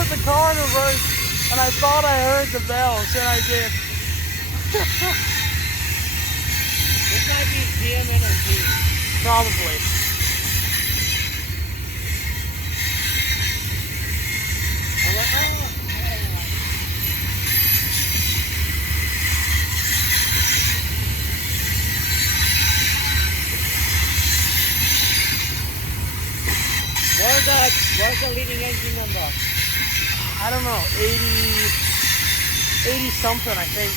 put the car in reverse, and I thought I heard the bells, and I did. This might be GMNT. Probably. I'm like, oh. What's the leading engine number? I don't know, 80 something, I think.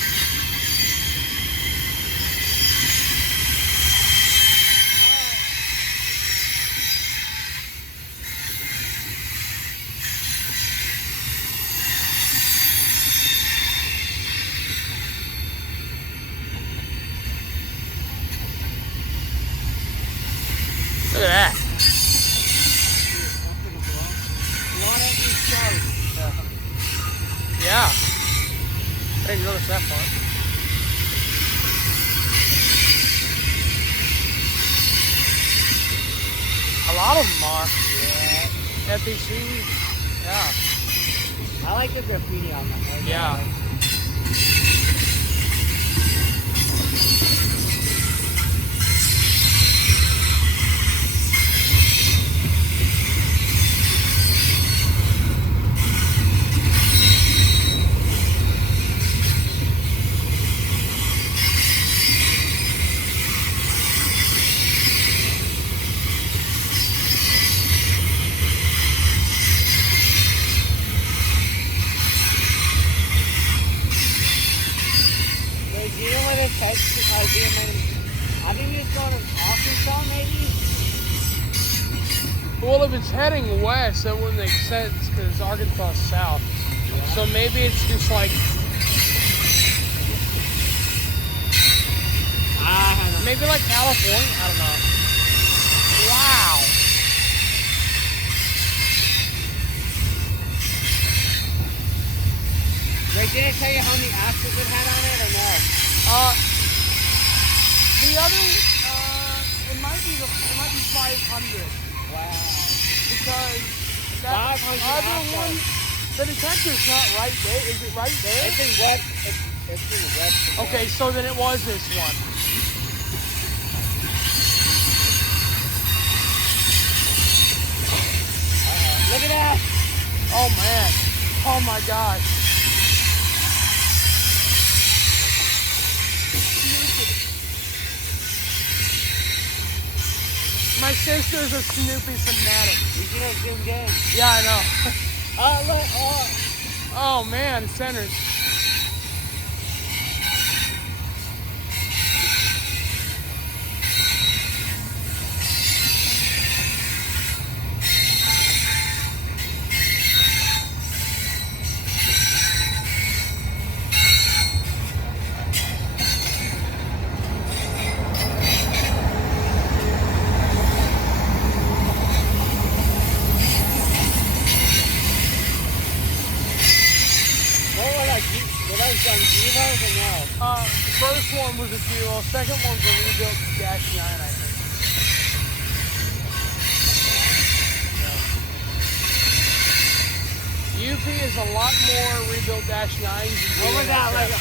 Look at that. Yeah. I didn't notice that part. A lot of them are. Yeah. FPC. Yeah. I like the graffiti on them. Right? Yeah. I think it's going to Arkansas, maybe? Well, if it's heading west, that wouldn't make sense because Arkansas is south. Yeah. So maybe it's just like... maybe like California? I don't know. Wow. Did it tell you how many axles it had on it or no? The other, it might be 500. Wow. Because that 500 other axles. one, the detector's not right there. Is it right there? It's in wet. It's in wet. Okay, so then it was this one. Look at that. Oh man. Oh my gosh. My sister's a Snoopy fanatic. You know Jim Gang. Yeah, I know. Look. Oh man, centers. The first one was a Giro, second one's a rebuilt Dash 9, I think. Yeah. UP is a lot more rebuilt Dash 9s. What was that like?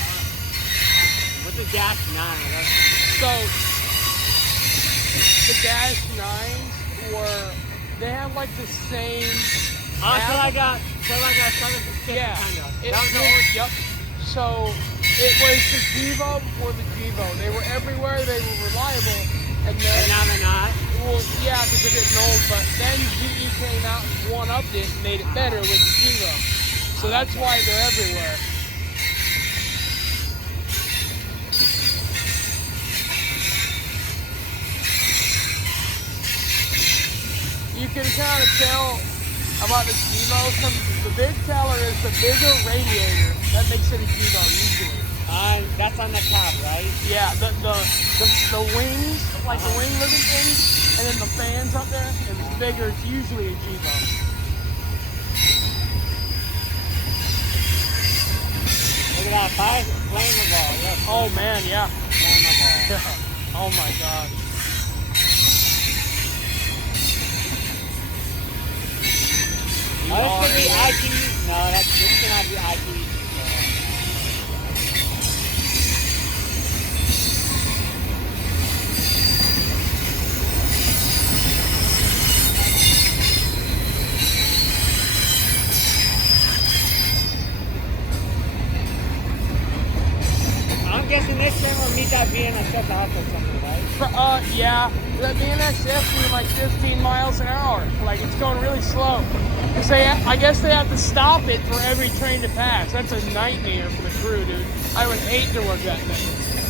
What's a Dash 9? So, the Dash 9s they have like the same... So like a 750 yeah. kind of. Yep. So, it was the Givo before the Givo. They were everywhere, they were reliable, and then... And now they're not? Well, yeah, because they're getting old, but then GE came out and one-upped it and made it better with the Givo. So that's why they're everywhere. You can kind of tell about the Givo. The big teller is the bigger radiator. That makes it a Givo usually. That's on the top, right? Yeah, the wings, like the wing looking things, and then the fans up there. If it's bigger, it's usually a Givo. Look at that, flammable. Yes. Oh man, yeah. Flammable. Yeah. Oh my god. This could be ITU. No, No, this cannot be IP. I'm guessing this thing will meet that BNSF off or something, right? Yeah. That BNSF doing like 15 miles an hour. Like, it's going really slow. Because I guess they have to stop it for every train to pass. That's a nightmare for the crew, dude. I would hate to work that thing.